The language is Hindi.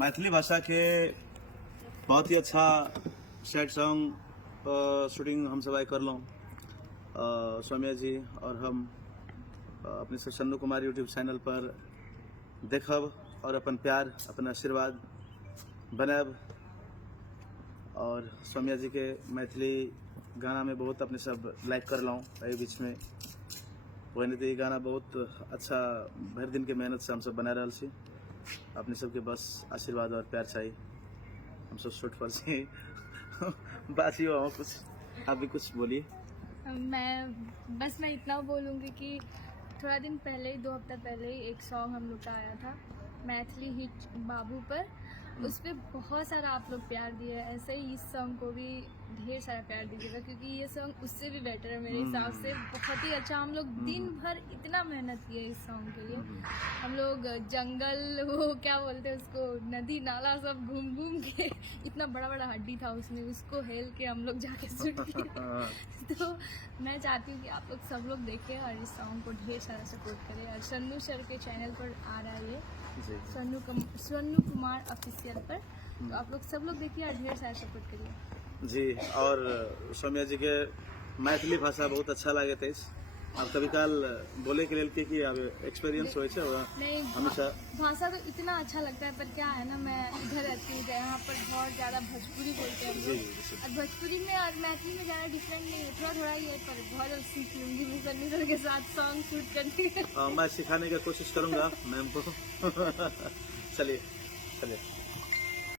मैथिली भाषा के बहुत ही अच्छा सैड सॉन्ग शूटिंग हम सब आए कर लो सौम्या जी और हम अपने से सन्नू कुमार यूट्यूब चैनल पर देखब और अपन प्यार अपन आशीर्वाद बनाब और सौम्या जी के मैथिली गाना में बहुत अपने सब लाइक कर लो बीच में वही तो गाना बहुत अच्छा भर दिन के मेहनत से हम सब बना रहा छी अपने सबके बस आशीर्वाद और प्यार चाहिए हम सब शूट पर से बात ही हो कुछ आप भी कुछ बोलिए। मैं इतना बोलूँगी कि थोड़ा दिन पहले ही 2 हफ्ता पहले ही एक सॉन्ग हम लोग का आया था मैथिली हिट बाबू पर, उस पर बहुत सारा आप लोग प्यार दिए। ऐसे ही इस सॉन्ग को भी ढेर सारा प्यार दीजिएगा क्योंकि ये सॉन्ग उससे भी बेटर है मेरे हिसाब से। बहुत ही अच्छा, हम लोग दिन भर इतना मेहनत किए इस सॉन्ग के लिए। हम लोग जंगल वो क्या बोलते हैं उसको, नदी नाला सब घूम घूम के इतना बड़ा बड़ा हड्डी था उसमें, उसको हेल के हम लोग जाके शूट किए। तो मैं चाहती हूँ कि आप लोग सब लोग देखें और इस सॉन्ग को ढेर सारा सपोर्ट करें। और सन्नू सर के चैनल पर आ रहा है ये सन्नू कुमार ऑफिशियल पर, तो आप लोग सब लोग देखिए और ढेर सारा सपोर्ट करिए जी। और सौम्या जी के मैथिली भाषा बहुत अच्छा लगे थे। अब कभी काल बोले के लिए कि अब एक्सपीरियंस हो नहीं, हमेशा भाषा तो इतना अच्छा लगता है, पर क्या है ना, मैं इधर रहती हूँ यहाँ पर बहुत ज़्यादा भोजपुरी बोलते हैं लोग, और भोजपुरी में और मैथिली में ज़्यादा डिफरेंट नहीं है, थोड़ा थोड़ा ही है, पर बहुत जल्द सीख लूँगी मैं सन्नू सर के साथ सॉन्ग शूट करने मैं सिखाने की कोशिश करूँगा मैम को। चलिए चलिए।